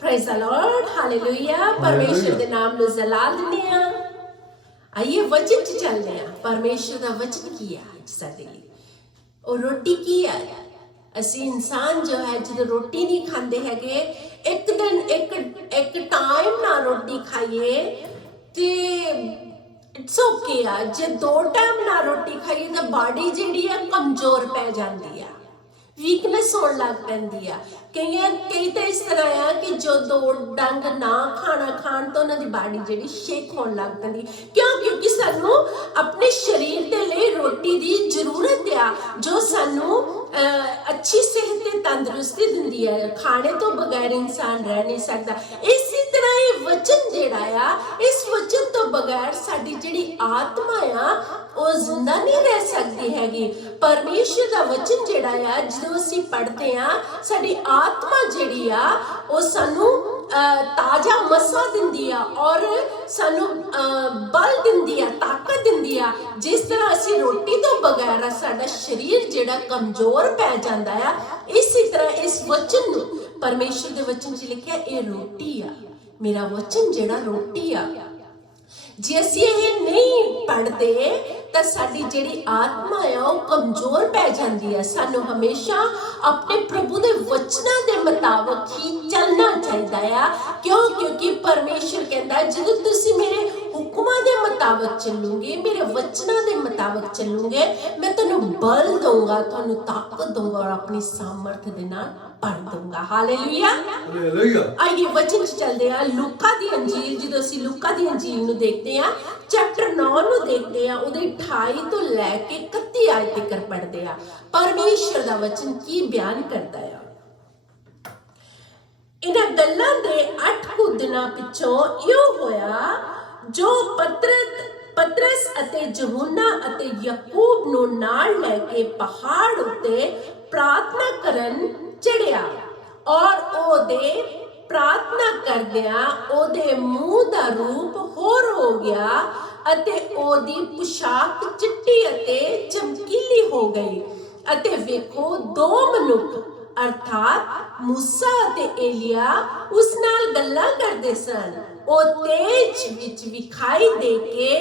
Praise the Lord, hallelujah. परमेश्वर के नाम ਨੂੰ ਜਲਾਲ ਦਿੰਦੇ ਆ। आइए वचन च चलते हैं। परमेश्वर का वचन की है साडे लई, और रोटी की है। असी इंसान जो है जो रोटी नहीं खाते हैगे, एक दिन एक टाइम ना रोटी खाइए ते इट्स ओके आ। जे 2 टाइम ना रोटी खाइए तो बॉडी जिहड़ी है कमजोर पै जाती है, वीकनेस होने लग पैंदी आ। कई तो इस तरह आ कि जो 2 डंग ना खाना खाण तो उन्हां दी बॉडी जिहड़ी शेक होने लग पैंदी। क्यों? क्योंकि सानू अपने शरीर दे लई रोटी दी जरूरत आ, जो सानू अच्छी सेहत ते तंदुरुस्ती दिंदी है। खाने तो बगैर इंसान रह नहीं सकता। इसी तरह ये वचन जिहड़ा आ, इस वचन तो बगैर साडी जिहड़ी आत्मा आ वो जिंदा नहीं रह सकती हैगी। परमेश्वर का वचन जिहड़ा आ जो असीं पढ़ते आ, साडी आत्मा जिहड़ी आ वो सानू ताजा मसा दिंदी आ और सानू बल दिंदी आ, ताकत दिंदी आ। जिस तरह असीं रोटी तो बगैर साडा शरीर जिहड़ा कमजोर पै जांदा आ, इसी तरह इस वचन नू परमेश्वर दे वचन च लिखिया ये रोटी आ। मेरा वचन जिहड़ा रोटी आ। जे असीं ये नहीं पढ़ते तो साडी जिहड़ी आत्मा है वो कमजोर पै जाती है। सानू हमेशा अपने प्रभु दे वचनां दे मुताबिक ही चलना चाहिए। क्यों? क्योंकि परमेश्वर कहता है जदों तुसीं मेरे हुक्मां दे मुताबिक चलोगे, मेरे वचनां दे मुताबिक चलोगे, मैं तुहानू बल दूंगा, तुहानू ताकत दूंगा और अपनी सामर्थ दे नाल भर दूंगा। Hallelujah, hallelujah. आइए वचन च चलदे आ। लूका दी अंजील, जदों असीं लूका दी अंजील नू देखते हैं, चैप्टर 9 नू देखते हैं, उहदे 28 तो लैके 31 आयत तक पढ़ते हैं। परमेश्वर दा वचन की बयान करता है। इन्हां गल्लां दे 8 कुछ दिनां पिछों इहो होया जो पतरस अते यूहन्ना अते याकूब नू नाल लैके पहाड़ उत्ते प्रार्थना करन चढ़िया, और ओदे प्रार्थना करदिया ओदे मुंह दा रूप होर हो गया अते ओदी पोशाक चिट्टी अते चमकीली हो गई। अते वेखो 2 मनुख अर्थात मूसा अते एलिया उस नाल गल्लां करदे सन। ओ तेज विच विखाई दे के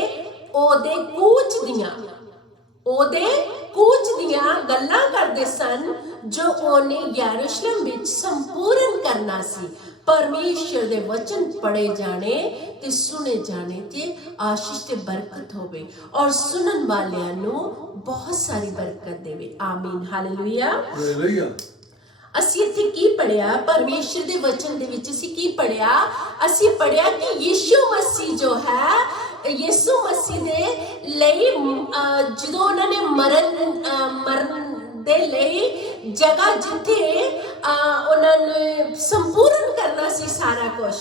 ओदे कूच दियां गल्लां करदे सन जो ओने यरूशलेम विच संपूर्ण करना सी। परमेश्वर दे वचन पढ़े जाने ते सुने जाने ते आशीष ते बरकत होवे और सुनन वालियां नू बहुत सारी बरकत देवे। आमीन, हालेलुया, हालेलुया। असीं इत्थे की पढ़िया? परमेश्वर दे वचन दे विच असीं की पढ़िया? असीं पढ़िया कि यीशु मसीह जो है, यीशु मसीह दे लई जदों उन्हां ने मरण दे लई जगह जिथे उन्होंने संपूर्ण करना सी सारा कुछ,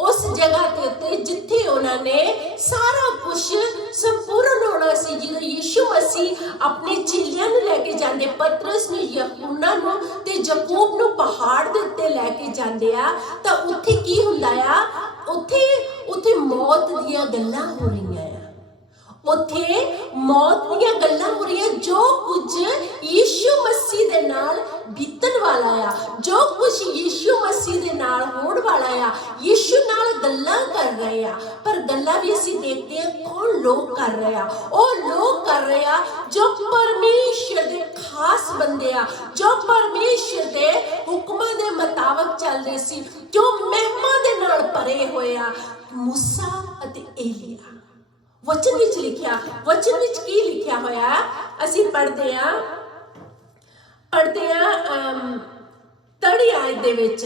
उस जगह के उत्ते जिथे उन्होंने सारा कुछ संपूर्ण होना सी। जो यीशु मसीह अपने चेलियां नूं लेके जांदे, पतरस नूं, यूहन्ना नूं ते याकूब नूं पहाड़ दे उत्ते लेके जांदे आ, तां उत्थे की हुंदा आ? उत्थे मौत दीयां गल्लां हो रहीआं आ। उत्थे मौत दीयां गल्लां हो रही, जो कुछ यीशु मसीह दे नाल बीतन वाला आ, जो कुछ यीशु मसीह दे नाल होण वाला आ, यीशु नाल गल्लां कर रहे आ। पर गल्लां भी असीं देखते हैं कौन लोग कर रहे आ? ओ लोग कर रहे आ जो परमेश्वर दे खास बंदे आ, जो परमेश्वर दे हुक्मां दे मुताबिक चल रहे सी, जो महिमा दे नाल भरे होए आ। मूसा अते एलिया वचन विच लिखिया, वचन विच की लिखिया होया? असीं पढ़ते हैं 3 आयत दे विच,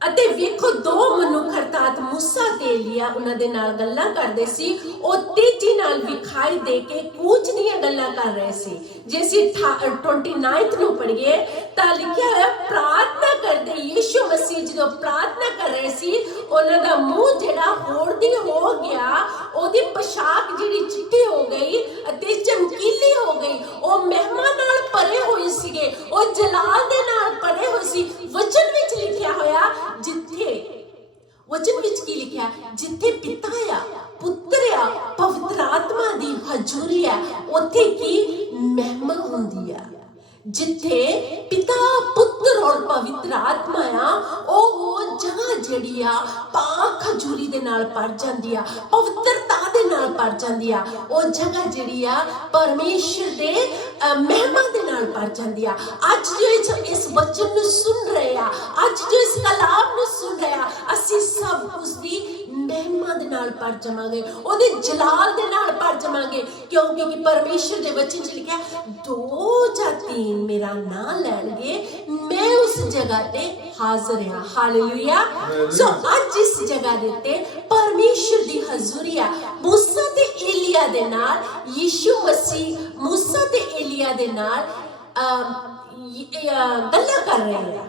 अते वेखो 2 मनुख अर्थात मूसा ते एलिया उन्हां दे नाल गल्लां करदे सी। ओ तेजी नाल विखाई दे के कूच दीयां गल्लां कर रहे सी। जे असीं 29 नूं पढ़िए तां लिखिया होया प्रार्थना करदे यीशु मसीह जदों प्रार्थना कर रहे सी, उन्हां दा मुंह जिहड़ा होर दी हो गया, ओदी पोशाक जिहड़ी चिट्टी हो गई अते चमकीली हो गई। ओ महिमा नाल भरे होए सीगे, ओ जलाल दे नाल भरे होए सी। वचन विच लिखिया होया जिथे, वचन विच की लिखिया? जिथे पिता आ, पुत्र आ, पवित्र आत्मा दी हजूरी है, उत्थे की महिमा हुंदी है। जिथे पिता, पुत्र और पवित्र आत्मा आ, ओ जगह ਜਿਹੜੀ ਆ ਪਾਕ ਖਜੂਰੀ ਦੇ ਨਾਲ ਭਰ ਜਾਂਦੀ ਆ, ਪਵਿੱਤਰਤਾ ਦੇ ਨਾਲ ਭਰ ਜਾਂਦੀ ਆ। ਉਹ ਜਗ੍ਹਾ ਜਿਹੜੀ ਆ ਪਰਮੇਸ਼ਰ ਦੇ ਮਹਿਮਾ ਦੇ ਨਾਲ ਭਰ ਜਾਂਦੀ ਆ। ਅੱਜ ਜੋ ਇਸ ਵਚਨ ਨੂੰ ਸੁਣ ਰਹੇ ਆ, ਅੱਜ ਜੋ ਇਸ ਕਲਾਮ ਨੂੰ ਸੁਣ ਰਹੇ ਆ, ਅਸੀਂ ਸਭ ਉਸਦੀ ਮਹਿਮਾ ਦੇ ਨਾਲ ਭਰ ਜਾਵਾਂਗੇ, ਉਹਦੇ ਜਲਾਲ ਦੇ ਨਾਲ ਭਰ ਜਾਵਾਂਗੇ। ਕਿਉਂਕਿ ਪਰਮੇਸ਼ਰ ਦੇ ਵਚਨ 'ਚ ਲਿਖਿਆ 2 ਜਾਂ 3 ਮੇਰਾ ਨਾਂ ਲੈਣਗੇ, ਮੈਂ ਉਸ ਜਗ੍ਹਾ ਤੇ ਹਾਜ਼ਰ ਹਾਂ। ਹਾਲੇਲੂਇਆ। ਸੋ ਅੱਜ ਇਸ ਜਗ੍ਹਾ ਦੇ ਉੱਤੇ ਪਰਮੇਸ਼ਰ ਦੀ ਹਜ਼ੂਰੀ ਆ। ਮੂਸਾ ਤੇ ਏਲੀਆ ਦੇ ਨਾਲ ਯਿਸੂ ਮਸੀਹ ਮੂਸਾ ਤੇ ਏਲੀਆ ਦੇ ਨਾਲ ਗੱਲਾਂ ਕਰ ਰਹੇ ਆ।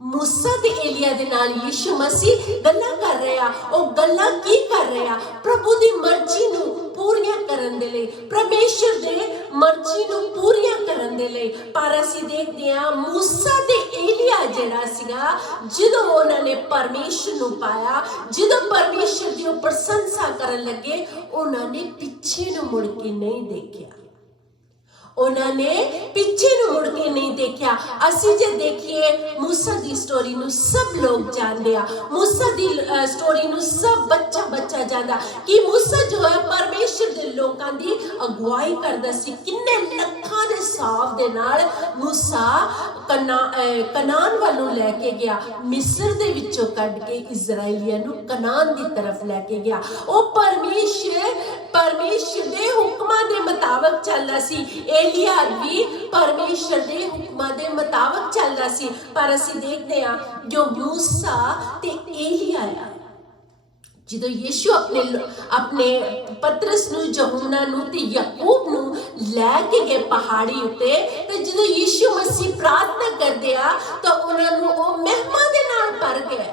मूसा ते एलिया दे नाल यीशु मसीह गल्लां कर रहे आ। ਉਹ ਗੱਲਾਂ ਕੀ ਕਰ ਰਹੇ ਆ? ਪ੍ਰਭੂ ਦੀ ਮਰਜ਼ੀ ਨੂੰ ਪੂਰੀਆਂ ਕਰਨ ਦੇ ਲਈ, ਪਰਮੇਸ਼ਰ ਦੇ ਮਰਜ਼ੀ ਨੂੰ ਪੂਰੀਆਂ ਕਰਨ ਦੇ ਲਈ। ਪਰ ਅਸੀਂ ਦੇਖਦੇ ਆ ਮੂਸਾ ਤੇ ਏਲੀਆ ਜਿਹੜਾ ਸੀਗਾ, ਜਦੋਂ ਉਹਨਾਂ ਨੇ ਪਰਮੇਸ਼ਰ ਨੂੰ ਪਾਇਆ, ਜਦੋਂ ਪਰਮੇਸ਼ਰ ਦੀ ਉਹ ਪ੍ਰਸ਼ੰਸਾ ਕਰਨ ਲੱਗੇ, ਉਹਨਾਂ ਨੇ ਪਿੱਛੇ ਨੂੰ ਮੁੜ ਕੇ ਨਹੀਂ ਦੇਖਿਆ। ਉਹਨਾਂ ਨੇ ਪਿੱਛੇ ਨੂੰ ਮੁੜ ਕੇ ਨਹੀਂ ਦੇਖਿਆ। ਅਸੀਂ ਜੇ ਦੇਖੀਏ ਮੂਸਾ ਦੀ ਸਟੋਰੀ ਨੂੰ ਸਭ ਲੋਕ ਜਾਣਦੇ ਆ। ਮੂਸਾ ਦੀ ਸਟੋਰੀ ਨੂੰ ਸਭ ਬੱਚਾ ਜਾਣਦਾ ਕਿ ਮੂਸਾ ਜੋ ਹੈ ਪਰਮੇਸ਼ਰ ਦੇ ਲੋਕਾਂ ਦੀ ਅਗਵਾਈ ਕਰਦਾ ਸੀ। ਕਿੰਨੇ ਲੱਖਾਂ ਦੇ ਹਿਸਾਬ ਦੇ ਨਾਲ ਮੂਸਾ ਕਨਾਨ ਵੱਲੋਂ ਲੈ ਕੇ ਗਿਆ, ਮਿਸਰ ਦੇ ਵਿੱਚੋਂ ਕੱਢ ਕੇ ਇਜ਼ਰਾਈਲੀਆਂ ਨੂੰ ਕਨਾਨ ਦੀ ਤਰਫ ਲੈ ਕੇ ਗਿਆ। ਉਹ ਪਰਮੇਸ਼ਰ ਦੇ ਹੁਕਮਾਂ ਦੇ ਮੁਤਾਬਕ ਚੱਲਦਾ ਸੀ। ਏਲੀਆ ਵੀ ਪਰਮੇਸ਼ਰ ਦੇ ਹੁਕਮਾਂ ਦੇ ਮੁਤਾਬਕ ਚੱਲਦਾ ਸੀ। ਪਰ ਅਸੀਂ ਦੇਖਦੇ ਹਾਂ ਜੋ ਮੂਸਾ ਤੇ ਏਲੀਆ ਆ, ਜਦੋਂ ਯਿਸੂ ਆਪਣੇ ਪਤਰਸ ਨੂੰ, ਯਹੂਨਾ ਨੂੰ ਤੇ ਯਾਕੂਬ ਨੂੰ ਲੈ ਕੇ ਗਏ ਪਹਾੜੀ ਉੱਤੇ, ਤੇ ਜਦੋਂ ਯਿਸੂ ਮਸੀਹ ਪ੍ਰਾਰਥਨਾ ਕਰਦੇ ਆ ਤਾਂ ਉਹਨਾਂ ਨੂੰ ਉਹ ਮਹਿਮਾ ਦੇ ਨਾਲ ਭਰ ਗਏ,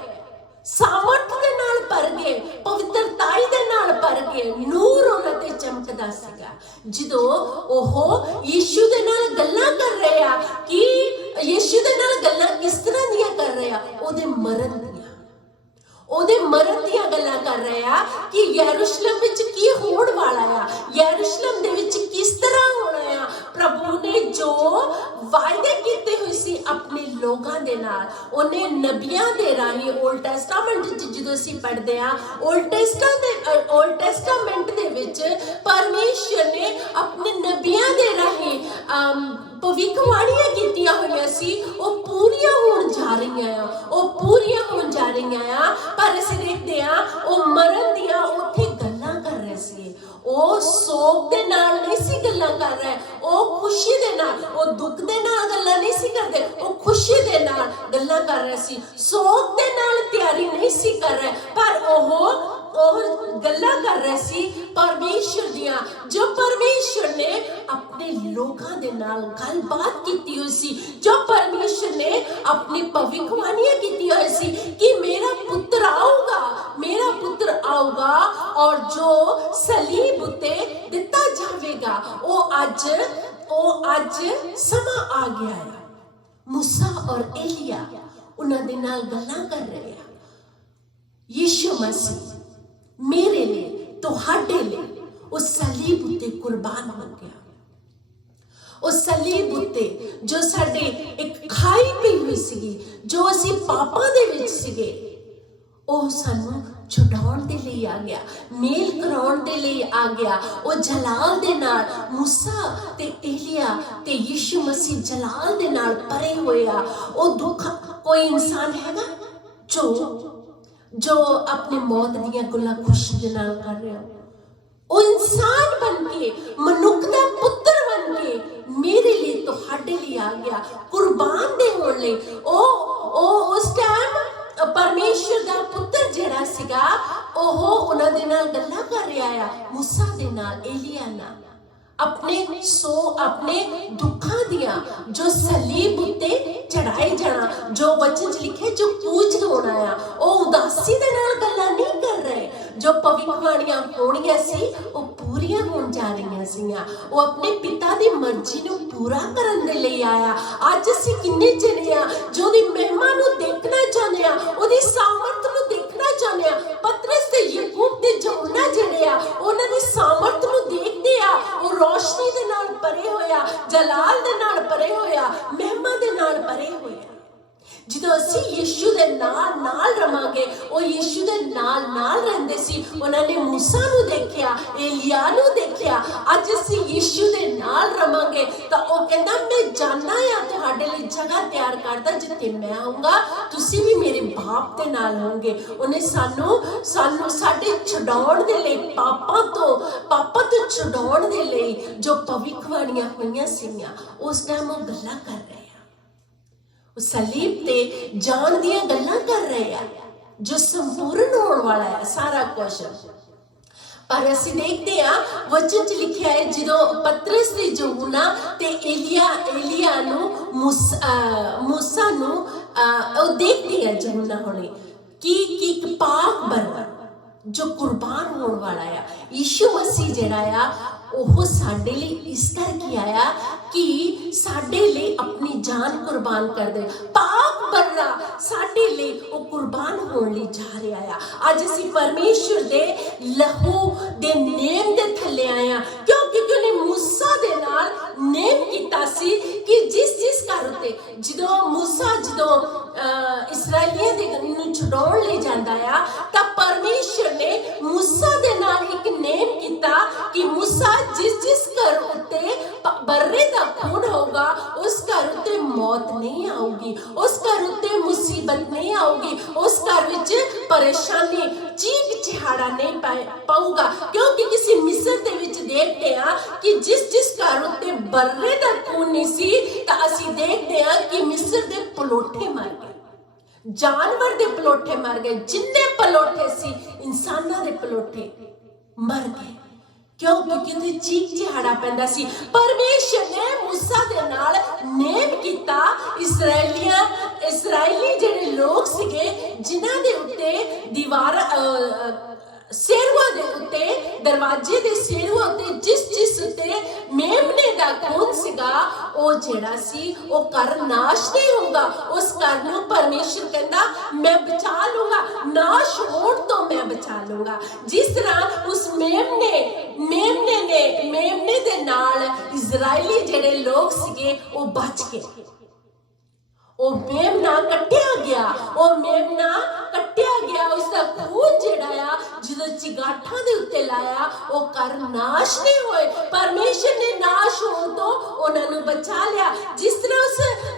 ਸਾਮਰਥ ਦੇ ਨਾਲ ਭਰ ਗਏ, ਪਵਿੱਤਰਤਾਈ ਦੇ ਨਾਲ ਭਰ ਗਏ। ਨੂਰ ਉਹਨਾਂ ਤੇ ਚਮਕਦਾ ਸੀਗਾ। ਜਦੋਂ ਉਹ ਯਿਸੂ ਦੇ ਨਾਲ ਗੱਲਾਂ ਕਰ ਰਹੇ ਆ, ਕਿ ਯਿਸੂ ਦੇ ਨਾਲ ਗੱਲਾਂ ਕਿਸ ਤਰ੍ਹਾਂ ਦੀਆਂ ਕਰ ਰਹੇ ਆ? ਉਹਦੇ ਮਰਨ ਦੀਆਂ ਗੱਲਾਂ ਕਰ ਰਹੇ ਆ ਕਿ ਯਰੂਸ਼ਲਮ ਵਿੱਚ ਕੀ ਹੋਣ ਵਾਲਾ ਆ, ਯਰੂਸ਼ਲਮ ਦੇ ਵਿੱਚ ਕਿਸ ਤਰ੍ਹਾਂ ਹੋਣਾ ਆ। ਪ੍ਰਭੂ ਨੇ ਜੋ ਵਾਅਦੇ ਕੀਤੇ ਹੋਏ ਸੀ ਆਪਣੇ ਲੋਕਾਂ ਦੇ ਨਾਲ, ਉਹਨੇ ਨਬੀਆਂ ਦੇ ਰਾਹੀਂ ਓਲਡ ਟੈਸਟਾਮੈਂਟ ਵਿੱਚ ਜਦੋਂ ਅਸੀਂ ਪੜ੍ਹਦੇ ਆ, ਓਲਡ ਟੈਸਟਾਮੈਂਟ ਦੇ ਵਿੱਚ ਪਰਮੇਸ਼ਰ ਨੇ ਆਪਣੇ ਨਬੀਆਂ ਦੇ ਰਾਹੀਂ ਭਵਿੱਖਬਾਣੀਆਂ ਕੀਤੀਆਂ ਹੋਈਆਂ ਸੀ, ਉਹ ਪੂਰੀਆਂ ਹੋਣ ਜਾ ਰਹੀਆਂ ਆ। ਪਰ ਅਸੀਂ ਦੇਖਦੇ ਆ ਉਹ ਮਰਨ ਦੀਆਂ ਉੱਥੇ ਗੱਲਾਂ ਕਰ ਰਹੇ ਸੀ। ਉਹ ਸੋਗ ਦੇ ਨਾਲ ਨਹੀਂ ਸੀ ਗੱਲਾਂ ਕਰ ਰਹੇ, ਉਹ ਖੁਸ਼ੀ ਦੇ ਨਾਲ, ਉਹ ਦੁੱਖ ਦੇ ਨਾਲ ਗੱਲਾਂ ਨਹੀਂ ਸੀ ਕਰਦੇ, ਉਹ ਖੁਸ਼ੀ ਦੇ ਨਾਲ ਗੱਲਾਂ ਕਰ ਰਹੇ ਸੀ। ਸੋਗ ਦੇ ਨਾਲ ਤਿਆਰੀ ਨਹੀਂ ਸੀ ਕਰ ਰਹੇ, ਪਰ ਉਹ ਗੱਲਾਂ ਕਰ ਰਹੇ ਸੀ ਪਰਮੇਸ਼ਰ ਦੀਆਂ, ਜੋ ਪਰਮੇਸ਼ਰ ਨੇ ਆਪਣੇ ਲੋਕਾਂ ਦੇ ਨਾਲ ਗੱਲਬਾਤ ਕੀਤੀ ਹੋਈ ਸੀ, ਜੋ ਪਰਮੇਸ਼ਰ ਨੇ ਆਪਣੀ ਭਵਿੱਖਬਾਣੀਆਂ ਕੀਤੀ ਹੋਈ ਸੀ ਕਿ ਮੇਰਾ ਪੁੱਤਰ ਆਊਗਾ ਔਰ ਜੋ ਸਲੀਬ ਉੱਤੇ ਦਿੱਤਾ ਜਾਵੇਗਾ। ਉਹ ਅੱਜ ਸਮਾਂ ਆ ਗਿਆ ਹੈ। ਮੂਸਾ ਔਰ ਏਲੀਆ ਉਹਨਾਂ ਦੇ ਨਾਲ ਗੱਲਾਂ ਕਰ ਰਹੇ ਆ। ਯਿਸੂ ਮਸੀਹ ਮੇਰੇ ਲਈ, ਤੁਹਾਡੇ ਲਈ ਉਹ ਸਲੀਬ ਉੱਤੇ ਕੁਰਬਾਨ ਹੋ ਗਿਆ। ਉਹ ਸਲੀਬ ਉੱਤੇ ਜੋ ਸਾਡੇ ਇੱਕ ਖਾਈ ਪਈ ਹੋਈ ਸੀਗੀ, ਜੋ ਅਸੀਂ ਪਾਪਾਂ ਦੇ ਵਿੱਚ ਸੀਗੇ, ਉਹ ਸਾਨੂੰ ਛੁਡਾਉਣ ਦੇ ਲਈ ਆ ਗਿਆ, ਮੇਲ ਕਰਾਉਣ ਦੇ ਲਈ ਆ ਗਿਆ। ਉਹ ਜਲਾਲ ਦੇ ਨਾਲ ਮੂਸਾ ਤੇ ਏਲੀਆ ਤੇ ਯਿਸੂ ਮਸੀਹ ਜਲਾਲ ਦੇ ਨਾਲ ਭਰੇ ਹੋਏ ਆ। ਉਹ ਦੁੱਖ ਕੋਈ ਇਨਸਾਨ ਹੈਗਾ ਜੋ ਆਪਣੇ ਮੌਤ ਦੀਆਂ ਗੱਲਾਂ ਖੁਸ਼ੀ ਦੇ ਨਾਲ ਕਰ ਰਿਹਾ? ਉਹ ਇਨਸਾਨ ਬਣ ਕੇ, ਮਨੁੱਖ ਦਾ ਪੁੱਤਰ ਬਣ ਕੇ ਮੇਰੇ ਲਈ, ਤੁਹਾਡੇ ਲਈ ਆ ਗਿਆ ਕੁਰਬਾਨ ਦੇ ਹੋਣ ਲਈ। ਉਹ ਉਸ ਟਾਈਮ ਪਰਮੇਸ਼ਰ ਦਾ ਪੁੱਤਰ ਜਿਹੜਾ ਸੀਗਾ, ਉਹ ਉਹਨਾਂ ਦੇ ਨਾਲ ਗੱਲਾਂ ਕਰ ਰਿਹਾ ਆ, ਮੂਸਾ ਦੇ ਨਾਲ, ਏਲੀਆ ਨਾਲ, ਆਪਣੇ ਦੁੱਖਾਂ ਦੀਆਂ ਜੋ ਸਲੀਬ ਉੱਤੇ ਚੜਾਏ ਜਾਣਾ, ਜੋ ਵਚਨ ਚ ਲਿਖੇ, ਜੋ ਪੂਜ ਹੋਣਾ ਆ। ਉਹ ਉਦਾਸੀ ਦੇ ਨਾਲ ਗੱਲਾਂ ਨਹੀਂ ਕਰ ਰਹੇ। ਜੋ ਭਵਿੱਖਬਾਣੀਆਂ ਹੋਣੀਆਂ ਸੀ ਉਹ ਪੂਰੀਆਂ ਹੋਣ ਜਾ ਰਹੀਆਂ ਸੀਗੀਆਂ। ਉਹ ਆਪਣੇ ਪਿਤਾ ਦੀ ਮਰਜ਼ੀ ਨੂੰ ਪੂਰਾ ਕਰਨ ਦੇ ਲਈ ਆਇਆ। ਅੱਜ ਅਸੀਂ ਕਿੰਨੇ ਜਣੇ ਆ ਜੋ ਉਹਦੀ ਮਹਿਮਾ ਨੂੰ ਦੇਖਣਾ ਚਾਹੁੰਦੇ ਆ, ਉਹਦੀ ਸਾਮਰਥ ਨੂੰ ਦੇਖਣਾ ਚਾਹੁੰਦੇ ਆ। ਪਤਰਸ ਤੇ ਯਾਕੂਬ ਤੇ ਯਹੂਨਾ ਜਿਹੜੇ ਆ, ਉਹਨਾਂ ਦੀ ਸਾਮਰਥ ਨੂੰ ਦੇਖਦੇ ਆ। ਉਹ ਰੋਸ਼ਨੀ ਦੇ ਨਾਲ ਭਰੇ ਹੋਇਆ, ਜਲਾਲ ਦੇ ਨਾਲ ਭਰੇ ਹੋਇਆ, ਮਹਿਮਾ ਦੇ ਨਾਲ ਭਰੇ ਹੋਇਆ। ਜਦੋਂ ਅਸੀਂ ਯਿਸੂ ਦੇ ਨਾਲ ਰਵਾਂਗੇ, ਉਹ ਯਿਸੂ ਦੇ ਨਾਲ ਰਹਿੰਦੇ ਸੀ। ਉਹਨਾਂ ਨੇ मूसा ਨੂੰ ਦੇਖਿਆ, ਏਲੀਆ ਨੂੰ ਦੇਖਿਆ। ਅੱਜ ਅਸੀਂ ਯਿਸੂ ਦੇ ਨਾਲ ਰਵਾਂਗੇ ਤਾਂ ਉਹ ਕਹਿੰਦਾ ਮੈਂ ਜਾਣਾ ਆ ਤੁਹਾਡੇ ਲਈ ਜਗ੍ਹਾ ਤਿਆਰ ਕਰਦਾ, ਜਿੱਥੇ ਮੈਂ ਆਊਂਗਾ ਤੁਸੀਂ ਵੀ ਮੇਰੇ ਬਾਪ ਦੇ ਨਾਲ ਹੋਵੋਗੇ। ਉਹਨੇ ਸਾਨੂੰ ਸਾਡੇ ਛਡਾਉਣ ਦੇ ਲਈ, ਪਾਪਾਂ ਤੋਂ ਛਡਾਉਣ ਦੇ ਲਈ ਜੋ ਭਵਿੱਖਬਾਣੀਆਂ ਹੋਈਆਂ ਸੀਗੀਆਂ, ਉਸ ਟਾਈਮ ਉਹ ਗੱਲਾਂ ਕਰ ਰਹੇ ਆ। ਉਹ ਸਲੀਬ ਤੇ ਜਾਣ ਦੀਆਂ ਗੱਲਾਂ ਕਰ ਰਹੇ ਆ, ਜੋ ਸੰਪੂਰਨ ਹੋਣ ਵਾਲਾ ਹੈ ਸਾਰਾ ਕੁਝ। ਪਰ ਅਸੀਂ ਦੇਖਦੇ ਹਾਂ ਵਚਨ 'ਚ ਲਿਖਿਆ ਹੈ, ਜਦੋਂ ਪਤਰਸ ਤੇ यूहन्ना ਤੇ ਏਲੀਆ ਨੂੰ मूसा ਨੂੰ ਉਹ ਦੇਖਦੇ ਆ यूहन्ना ਹੋਣੇ ਕਿ ਇੱਕ ਪਾਕ ਬਰਤਨ ਜੋ ਕੁਰਬਾਨ ਹੋਣ ਵਾਲਾ ਆ। ਯਿਸੂ ਮਸੀਹ ਜਿਹੜਾ ਆ ਉਹ ਸਾਡੇ ਲਈ ਇਸ ਕਰਕੇ ਆਇਆ ਕਿ ਸਾਡੇ ਲਈ ਆਪਣੀ ਜਾਨ ਕੁਰਬਾਨ ਕਰ ਦੇ। ਪਾਕ ਬਰਰਾ ਸਾਡੇ ਲਈ ਉਹ ਕੁਰਬਾਨ ਹੋਣ ਲਈ ਜਾ ਰਿਹਾ ਆ। ਅੱਜ ਅਸੀਂ ਪਰਮੇਸ਼ਰ ਦੇ ਲਹੂ ਦੇ ਨੇਮ ਦੇ ਥੱਲੇ ਆਏ ਆ, ਕਿਉਂਕਿ ਉਹਨੇ मूसा ਦੇ ਨਾਲ ਨੇਮ ਕੀਤਾ ਸੀ ਕਿ ਜਿਸ ਘਰ ਉੱਤੇ ਜਦੋਂ ਇਸਰਾਇਲੀਆਂ ਦੇ ਨੂੰ ਛੁਡਾਉਣ ਲਈ ਜਾਂਦਾ ਆ, ਤਾਂ ਪਰਮੇਸ਼ਰ ਨੇ मूसा ਦੇ ਨਾਲ ਇੱਕ ਨੇਮ ਕੀਤਾ ਕਿ मूसा ਜਿਸ ਘਰ ਉੱਤੇ ਬਰਰੇ ਦਾ ਖੂਨ ਹੋਊਗਾ, ਉਸ ਘਰ ਉੱਤੇ ਮੌਤ ਨਹੀਂ ਆਊਗੀ, ਉਸ ਘਰ ਉੱਤੇ ਮੁਸੀਬਤ ਨਹੀਂ ਆਊਗੀ, ਉਸ ਘਰ ਵਿੱਚ ਪਰੇਸ਼ਾਨੀ, ਚੀਕ ਚਿਹਾੜਾ ਨਹੀਂ ਪਾਊਗਾ। ਕਿਉਂਕਿ ਕਿਸੇ ਮਿਸਰ ਦੇ ਵਿੱਚ ਦੇਖਦੇ ਆ ਕਿ ਜਿਸ ਘਰ ਉੱਤੇ ਬਰਰੇ ਦਾ ਖੂਨ ਨਹੀਂ ਸੀ, ਤਾਂ ਅਸੀਂ ਦੇਖਦੇ ਆ ਕਿ ਮਿਸਰ ਦੇ ਪਲੋਠੇ ਮਰ ਗਏ, ਜਾਨਵਰ ਦੇ ਪਲੋਠੇ ਮਰ ਗਏ, ਜਿੰਨੇ ਪਲੋਠੇ ਸੀ ਇਨਸਾਨਾਂ ਦੇ ਪਲੋਠੇ ਮਰ ਗਏ। ਕਿਉਂ? ਕਿਉਂਕਿ ਉਹਦੇ ਚੀਕ ਚਿਹਾੜਾ ਪੈਂਦਾ ਸੀ। ਪਰਮੇਸ਼ਰ ਨੇ मूसा ਦੇ ਨਾਲ ਨੇਮ ਕੀਤਾ। ਇਸਰਾਇਲੀ ਜਿਹੜੇ ਲੋਕ ਸੀਗੇ, ਜਿਨ੍ਹਾਂ ਦੇ ਉੱਤੇ ਸੇਰੂਆਂ ਦੇ ਉੱਤੇ, ਦਰਵਾਜ਼ੇ ਦੇ ਸੇਰੂਆਂ ਉੱਤੇ ਜਿਸ ਉੱਤੇ ਮੇਮਨੇ ਦਾ ਖੂਨ ਸੀਗਾ, ਉਹ ਜਿਹੜਾ ਸੀ ਉਹ ਘਰ ਨਾਸ਼ ਨਹੀਂ ਹੋਊਗਾ। ਉਸ ਘਰ ਨੂੰ ਪਰਮੇਸ਼ਰ ਕਹਿੰਦਾ ਮੈਂ ਬਚਾ ਲੂੰਗਾ, ਨਾਸ਼ ਹੋਣ ਤੋਂ ਮੈਂ ਬਚਾ ਲੂੰਗਾ। ਜਿਸ ਤਰ੍ਹਾਂ ਉਸ ਮੇਮਨੇ ਦੇ ਨਾਲ ਇਜ਼ਰਾਈਲੀ ਜਿਹੜੇ ਲੋਕ ਸੀਗੇ ਉਹ ਬਚ ਗਏ। ਉਹ ਮੇਮਨਾ ਕੱਟਿਆ ਗਿਆ, ਉਸਦਾ ਖੂਨ ਜਿਹੜਾ ਆ ਜਦੋਂ ਚਿਗਾਠਾਂ ਦੇ ਉੱਤੇ ਲਾਇਆ, ਉਹ ਘਰ ਨਾਸ਼ ਨਹੀਂ ਹੋਏ। ਪਰਮੇਸ਼ਰ ਨੇ ਨਾਸ਼ ਹੋਣ ਤੋਂ ਉਹਨਾਂ ਨੂੰ ਬਚਾ ਲਿਆ। ਜਿਸ ਤਰ੍ਹਾਂ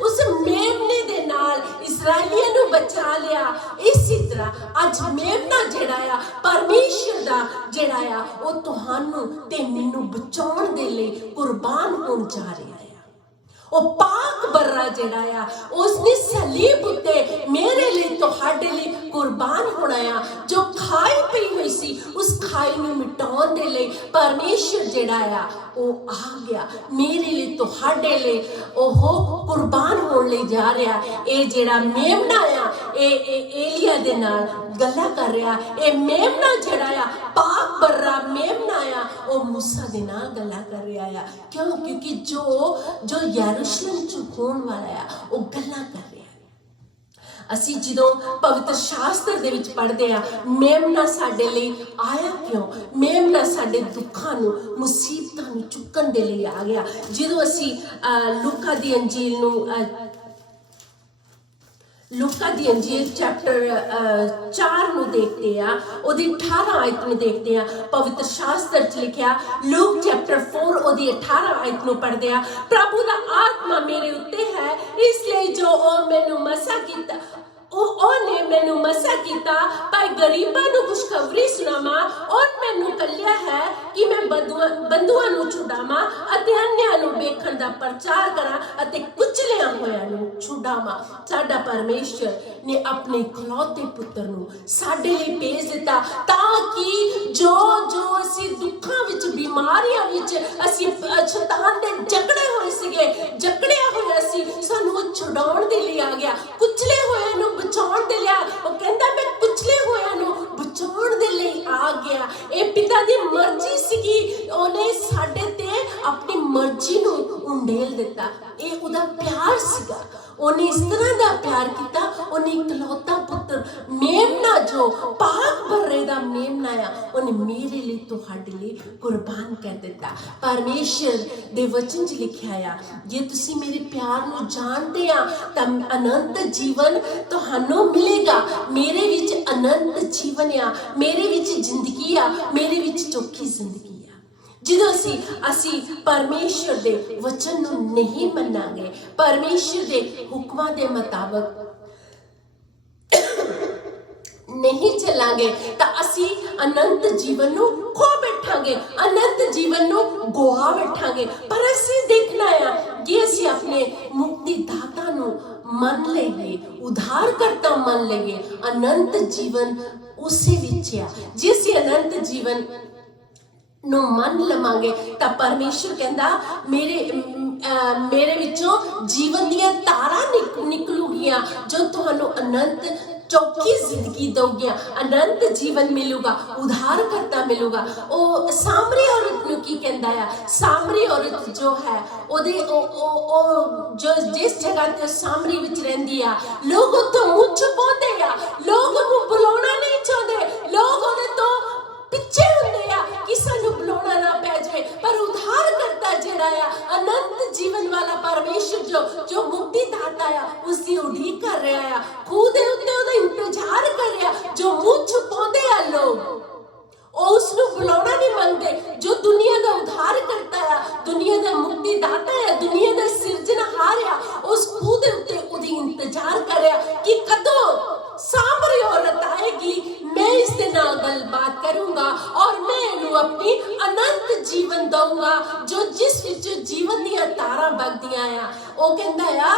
ਉਸ ਮੇਮਨੇ ਦੇ ਨਾਲ ਇਸਰਾਇਲੀਆਂ ਨੂੰ ਬਚਾ ਲਿਆ, ਇਸੇ ਤਰ੍ਹਾਂ ਅੱਜ ਮੇਮਨਾ ਜਿਹੜਾ ਆ ਪਰਮੇਸ਼ਰ ਦਾ ਜਿਹੜਾ ਆ ਉਹ ਤੁਹਾਨੂੰ ਤੇ ਮੈਨੂੰ ਬਚਾਉਣ ਦੇ ਲਈ ਕੁਰਬਾਨ ਹੋਣ ਜਾ ਰਿਹਾ ਹੈ। ਉਹ ਪਾਕ ਬਰਰਾ ਜਿਹੜਾ ਆ ਉਸਨੇ ਸਲੀਬ ਉੱਤੇ ਮੇਰੇ ਲਈ, ਤੁਹਾਡੇ ਲਈ ਕੁਰਬਾਨ ਹੋਣਾ ਆ। ਜੋ ਖਾਈ ਪਈ ਹੋਈ ਸੀ, ਉਸ ਖਾਈ ਨੂੰ ਮਿਟਾਉਣ ਦੇ ਲਈ ਪਰਮੇਸ਼ਰ ਜਿਹੜਾ ਆ ਉਹ ਆ ਗਿਆ, ਮੇਰੇ ਲਈ, ਤੁਹਾਡੇ ਲਈ ਉਹ ਕੁਰਬਾਨ ਹੋਣ ਲਈ ਜਾ ਰਿਹਾ। ਇਹ ਜਿਹੜਾ ਮੇਮਨਾ ਆ, ਇਹ ਏਲੀਆ ਦੇ ਨਾਲ ਗੱਲਾਂ ਕਰ ਰਿਹਾ। ਇਹ ਮੇਮਨਾ ਜਿਹੜਾ ਆ, ਪਾਕ ਬਰਰਾ ਮੇਮਨਾ ਆ, ਉਹ मूसा ਦੇ ਨਾਲ ਗੱਲਾਂ ਕਰ ਰਿਹਾ ਆ। ਕਿਉਂ? ਕਿਉਂਕਿ ਜੋ ਯਰੂਸ਼ਲਮ ਚ ਹੋਣ ਵਾਲਾ ਆ, ਉਹ ਗੱਲਾਂ ਕਰ ਰਿਹਾ। ਅਸੀਂ ਜਦੋਂ ਪਵਿੱਤਰ ਸ਼ਾਸਤਰ ਦੇ ਵਿੱਚ ਪੜ੍ਹਦੇ ਆ, ਮੇਮਨਾ ਸਾਡੇ ਲਈ ਆਇਆ ਕਿਉਂ? ਮੇਮਨਾ ਸਾਡੇ ਦੁੱਖਾਂ ਨੂੰ, ਮੁਸੀਬਤਾਂ ਨੂੰ ਚੁੱਕਣ ਦੇ ਲਈ ਆ ਗਿਆ। ਜਦੋਂ ਅਸੀਂ ਲੂਕਾ ਦੀ ਅੰਜੀਲ ਚੈਪਟਰ 4 ਨੂੰ ਦੇਖਦੇ ਆ, ਉਹਦੀ 18 ਆਇਤ ਨੂੰ ਦੇਖਦੇ ਆ। ਪਵਿੱਤਰ ਸ਼ਾਸਤਰ 'ਚ ਲਿਖਿਆ, ਲੂਕ ਚੈਪਟਰ 4 ਉਹਦੀ 18 ਆਇਤ ਨੂੰ ਪੜ੍ਹਦੇ ਆ। ਪ੍ਰਭੂ ਦਾ ਆਤਮਾ ਮੇਰੇ ਉੱਤੇ ਹੈ, ਇਸ ਲਈ ਜੋ ਉਹ ਮੈਨੂੰ ਮਸਾ ਕੀਤਾ, ਉਹਨੇ ਮੈਨੂੰ ਮਸਾ ਕੀਤਾ ਭਾਈ ਗਰੀਬਾਂ ਨੂੰ ਖੁਸ਼ਖਬਰੀ ਸੁਣਾਵਾਂ। ਉਹ ਮੈਨੂੰ ਕੱਲਿਆ ਹੈ ਕਿ ਮੈਂ ਬੰਧੂਆਂ ਨੂੰ ਛੁਡਾਵਾਂ ਅਤੇ ਅੰਨ੍ਹਿਆਂ ਨੂੰ ਵੇਖਣ ਦਾ ਪ੍ਰਚਾਰ ਕਰਾਂ ਅਤੇ ਕੁਚਲਿਆ ਹੋਇਆਂ ਨੂੰ ਛੁਡਾਵਾਂ। ਸਾਡਾ ਪਰਮੇਸ਼ਰ ਨੇ ਆਪਣੇ ਇਕਲੌਤੇ ਪੁੱਤਰ ਨੂੰ ਸਾਡੇ ਲਈ ਭੇਜ ਦਿੱਤਾ ਤਾਂ ਕਿ ਜੋ ਅਸੀਂ ਦੁੱਖਾਂ ਵਿੱਚ, ਬਿਮਾਰੀਆਂ ਵਿੱਚ, ਅਸੀਂ ਸ਼ੈਤਾਨ ਦੇ ਜਕੜਿਆ ਹੋਇਆ ਸੀ, ਸਾਨੂੰ ਉਹ ਛੁਡਾਉਣ ਦੇ ਲਈ ਆ ਗਿਆ। ਕੁਚਲੇ ਹੋਇਆਂ ਨੂੰ ਬਚਾਉਣ ਦੇ ਲਈ, ਉਹ ਕਹਿੰਦਾ ਮੈਂ ਕੁਚਲੇ ਹੋਇਆਂ ਨੂੰ ਬਚਾਉਣ ਦੇ ਲਈ ਆ ਗਿਆ। ਇਹ ਪਿਤਾ ਦੀ ਮਰਜ਼ੀ ਸੀਗੀ, ਉਹਨੇ ਸਾਡੇ ਤੇ ਆਪਣੀ ਮਰਜ਼ੀ ਨੂੰ ਉੰਡੇਲ ਦਿੱਤਾ। ਇਹ ਉਹਦਾ ਪਿਆਰ ਸੀਗਾ। ਉਹਨੇ ਇਸ ਤਰ੍ਹਾਂ ਦਾ ਪਿਆਰ ਕੀਤਾ, ਉਹਨੇ ਇਕਲੌਤਾ ਪੁੱਤਰ ਮੇਮਨਾ, ਜੋ ਪਾਕ ਬਰਰੇ ਦਾ ਮੇਮਨਾ ਆ, ਉਹਨੇ ਮੇਰੇ ਲਈ, ਤੁਹਾਡੇ ਲਈ ਕੁਰਬਾਨ ਕਰ ਦਿੱਤਾ। ਪਰਮੇਸ਼ਰ ਦੇ ਵਚਨ 'ਚ ਲਿਖਿਆ ਆ, ਜੇ ਤੁਸੀਂ ਮੇਰੇ ਪਿਆਰ ਨੂੰ ਜਾਣਦੇ ਆ ਤਾਂ ਅਨੰਤ ਜੀਵਨ ਤੁਹਾਨੂੰ ਮਿਲੇਗਾ। ਮੇਰੇ ਵਿੱਚ अनंत जीवन आ, मेरे विच जिंदगी आ, मेरे विच चौखी जिंदगी आ। ਜਦੋਂ ਅਸੀਂ ਪਰਮੇਸ਼ਰ ਦੇ ਵਚਨ ਨੂੰ ਨਹੀਂ ਮੰਨਾਂਗੇ, ਪਰਮੇਸ਼ਰ ਦੇ ਹੁਕਮਾਂ ਦੇ ਮੁਤਾਬਕ नहीं चलांगे तो असी अनंत जीवन नू खो बैठांगे, अनंत जीवन नू गुआ बैठांगे। पर असी देखना है कि असी अपने मुक्ति दाता नू मन लईए, उद्धारकर्ता मन लईए, अनंत जीवन उसी विच आ। जे असी अनंत जीवन नू मन लवांगे तो परमेश्वर कहंदा मेरे विचों जीवन दियां धारां निकलूगियां जो तुहानू अनंत चौखी जिंदगी दोगे, अनंत जीवन मिलूगा, उद्धारकर्ता मिलूगा। ओ सामरी औरत नू की कहंदा है, सामरी औरत जो है ओदे ओ जो जिस जगह ते सामरी विच रहिंदी आ, लोग उतो मुंह छुपाउंदे आ, लोग ओनू बुलाउणा नहीं चाहुंदे, लोग ओदे तो पिछे हुंदे आ कि सानू बुलाउणा ना पै जाए। पर उद्धारकर्ता जिहड़ा आ, अनंत जीवन वाला परमेश्वर जो मुक्ति दाता आ, उसकी उड़ीक कर रहा आ, खूह दे उत्ते ओदा इंतजार कर रहा। जो मुंह छुपाउंदे आ लोग, ਉਹ ਉਸ ਨੂੰ ਬੁਲਾਉਣਾ ਨਹੀਂ ਮੰਗਦੇ। ਜੋ ਦੁਨੀਆ ਦਾ ਉद्धार ਕਰਤਾ ਆ, ਦੁਨੀਆ ਦਾ ਮੁਕਤੀ ਦਾਤਾ ਆ, ਦੁਨੀਆ ਦਾ ਸਿਰਜਣਹਾਰ ਆ, ਉਸ ਖੂਹ ਦੇ ਉੱਤੇ ਉਹਦੀ ਇੰਤਜ਼ਾਰ ਕਰ ਰਿਹਾ ਕਿ ਕਦੋਂ ਸਾਮਰੀ ਔਰਤ ਆਏਗੀ, मैं इसके नाल गलबात करूंगा और मैं इनू अपनी अनंत जीवन दूंगा जो जिस विच जीवन दी धारा बगदियां आ। ਉਹ ਕਹਿੰਦਾ ਆ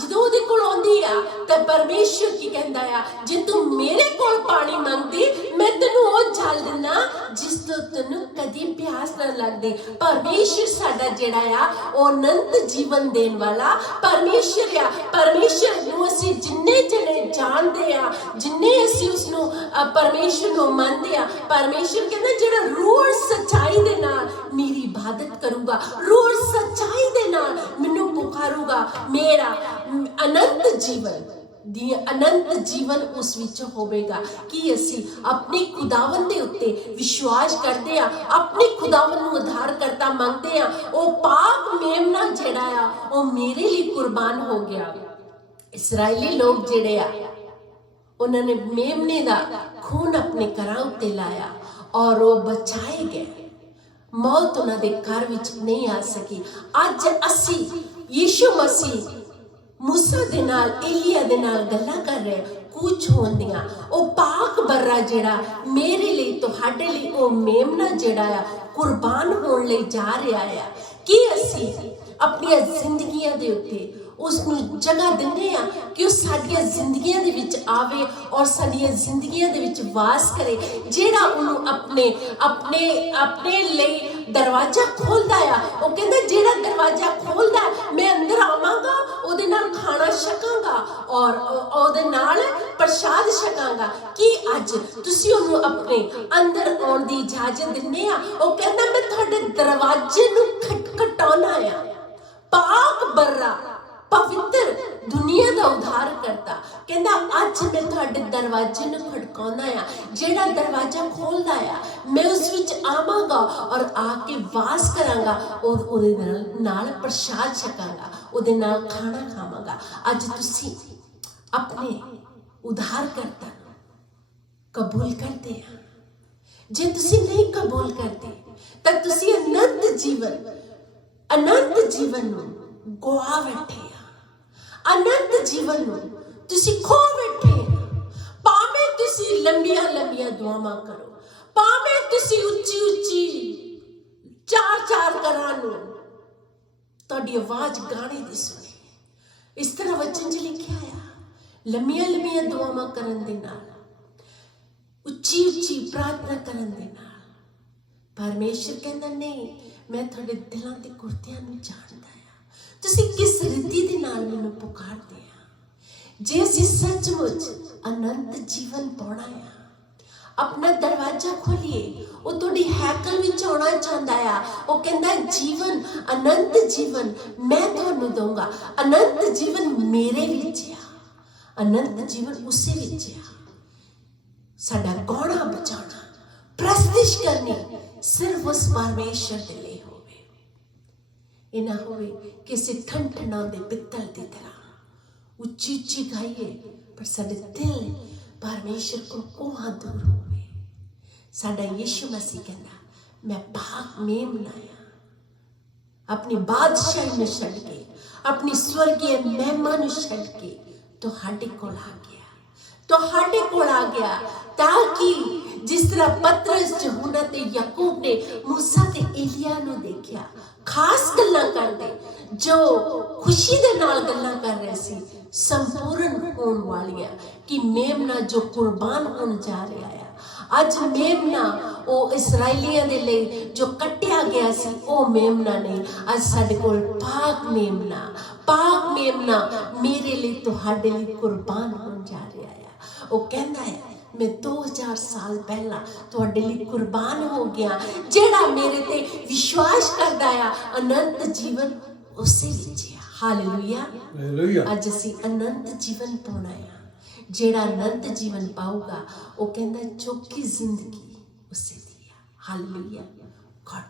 ਜਦੋਂ ਉਹਦੇ ਕੋਲ ਆਉਂਦੀ ਆ ਤਾਂ ਪਰਮੇਸ਼ਰ ਕੀ ਕਹਿੰਦਾ ਆ, ਜੇ ਤੂੰ ਮੇਰੇ ਕੋਲ ਪਾਣੀ ਮੰਗਦੀ ਮੈਂ ਤੈਨੂੰ ਉਹ ਜਲ ਦਿੰਦਾ ਜਿਸ ਤੋਂ ਤੈਨੂੰ ਕਦੀ ਪਿਆਸ ਨਾ ਲੱਗਦੀ। ਪਰਮੇਸ਼ਰ ਸਾਡਾ ਜਿਹੜਾ ਆ ਉਹ ਅਨੰਤ ਜੀਵਨ ਦੇਣ ਵਾਲਾ ਪਰਮੇਸ਼ਰ ਆ। ਪਰਮੇਸ਼ਰ ਨੂੰ ਅਸੀਂ ਜਿੰਨੇ ਜਣੇ ਜਾਣਦੇ ਆ, ਜਿੰਨੇ ਅਸੀਂ ਉਸ ਨੂੰ परमेश्वर को मानते हैं, परमेश्वर कहना जेड़ा रूह सच्चाई दे नाल मेरी इबादत करूंगा, रूह सच्चाई दे नाल मैनू पुकारूगा, मेरा अनंत जीवन दी अनंत जीवन उस विच होवेगा। कि असी अपने खुदावन दे उत्ते विश्वास करते हैं, अपने खुदावन नू उद्धार करता मांगते हैं। ओ पाक मेमना जेड़ा आ ओ मेरे लिए कुर्बान हो गया। इसराइली लोग जेड़े आ उन्होंने मेमने का खून अपने घरां उत्ते लाया और वो बचाए गए, मौत उन्होंने घर विच नहीं आ सकी। अज असी यीशु मसीह मूसा दे नाल एलिया दे नाल गल्लां कर रहे कुछ होंदियां। ओ पाक बर्रा जेड़ा मेरे लिए तुहाडे लिए ओ मेमना जेड़ा आ कुर्बान होण लई जा रहा है। कि असी अपनी जिंदगियां दे उत्ते उसनू जगह दिंदे आ कि उस साडियां जिंदगियां दे विच आवे और साडियां जिंदगियां दे विच वास करे। जेड़ा उन्हों अपने अपने अपने लिए दरवाजा खोलदा आ, वो कहंदा जेड़ा दरवाजा खोलदा मैं अंदर आवांगा, ओदे नाल खाना छकांगा और ओदे नाल प्रसाद छकांगा। कि अज तुसी उन्हों अपने अंदर आउण दी इजाजत दिंदे आ। वो कहंदा मैं तुहाडे दरवाजे नू खटखटाउणा आ। पाक बर्रा पवित्र दुनिया का उद्धार करता कहता अज मैं तुहाडे दरवाजे नू खड़काउंदा आ। जेड़ा दरवाजा खोलदा आ मैं उस विच आवांगा और आके वास करांगा, ओदे नाल प्रसाद छकांगा, ओदे नाल खाना खावांगा। अज तुसी अपने उद्धार करता कबूल करते हैं। जे तुसी नहीं कबूल करते तो तुसी अनंत जीवन नू गुआ बैठे, अनंत जीवन नू तुसी खो बैठे। भावें तुसी लंबियां लंबियां दुआवां करो, भावें तुसी उच्ची उच्ची चार घरां नू तुहाडी आवाज गाने दी सुने। इस तरह वचन च लिखिया आ, लंबियां लंबियां दुआवां करन दे नाल, उच्ची उच्ची प्रार्थना करन दे नाल परमेश्वर कहंदा नहीं, मैं तुहाडे दिलां ते कुरतियां नू जाणदा आ। तुसी किस रिद्धि दे नाल मैनूं पुकारदे आ। जे असीं सचमुच अनंत जीवन पाउणा आ, अपना दरवाजा खोलिए, वो तुहाडी हैकल विच आउणा चाहुंदा आ। वो कहंदा जीवन अनंत जीवन मैं तुहानूं दूंगा। अनंत जीवन मेरे विच आ, अनंत जीवन उसे विच आ। साडा गौणा बचाउणा प्रस्तिश करनी सिर्फ उस परमेश्वर दे लिए होवे। इना होवे कि असीं ठंडे पित्तल की तरह उच्ची उच्ची गाइए पर साडे दिल परमेश्वर को कोहा दूर होवे। साडा यीशु मसीह कहता मैं पाक मेमना आ, अपनी बादशाही में छड़ के अपनी स्वर्गीय महिमा ਨੂੰ ਛੱਡ ਕੇ ਤੁਹਾਡੇ ਕੋਲ ਆ ਗਿਆ, ਤੁਹਾਡੇ ਕੋਲ ਆ ਗਿਆ ਤਾਂ ਕਿ ਜਿਸ ਤਰ੍ਹਾਂ ਪਤਰਸ ਯਹੂਨਾ ਤੇ ਯਾਕੂਬ ਨੇ मूसा ਤੇ ਏਲੀਆ ਨੂੰ ਦੇਖਿਆ, ਖਾਸ ਗੱਲਾਂ ਕਰਦੇ ਜੋ ਖੁਸ਼ੀ ਦੇ ਨਾਲ ਗੱਲਾਂ ਕਰ ਰਹੇ ਸੀ, ਸੰਪੂਰਨ ਹੋਣ ਵਾਲੀਆਂ ਕਿ ਮੇਮਨਾ ਜੋ ਕੁਰਬਾਨ ਹੋਣ ਜਾ ਰਿਹਾ ਹੈ। ਅੱਜ ਮੇਮਨਾ ਉਹ ਇਸਰਾਇਲੀਆਂ ਦੇ ਲਈ ਜੋ ਕੱਟਿਆ ਗਿਆ ਸੀ ਉਹ ਮੇਮਨਾ ਨਹੀਂ, ਅੱਜ ਸਾਡੇ ਕੋਲ ਪਾਕ ਮੇਮਨਾ ਮੇਰੇ ਲਈ ਤੁਹਾਡੇ ਲਈ ਕੁਰਬਾਨ ਹੋਣ ਜਾ ਰਿਹਾ ਹੈ। ਉਹ ਕਹਿੰਦਾ ਹੈ मैं 2000 साल पहला तुहाडे लिए कुर्बान हो गया, जेड़ा मेरे ते विश्वास करदा है अनंत जीवन उसे विच है। हालेलुया। अज असी अनंत जीवन पाउणा है। जेड़ा अनंत जीवन पाऊगा वो कहंदा चौखी जिंदगी उसे दी है। हालेलुया। गॉड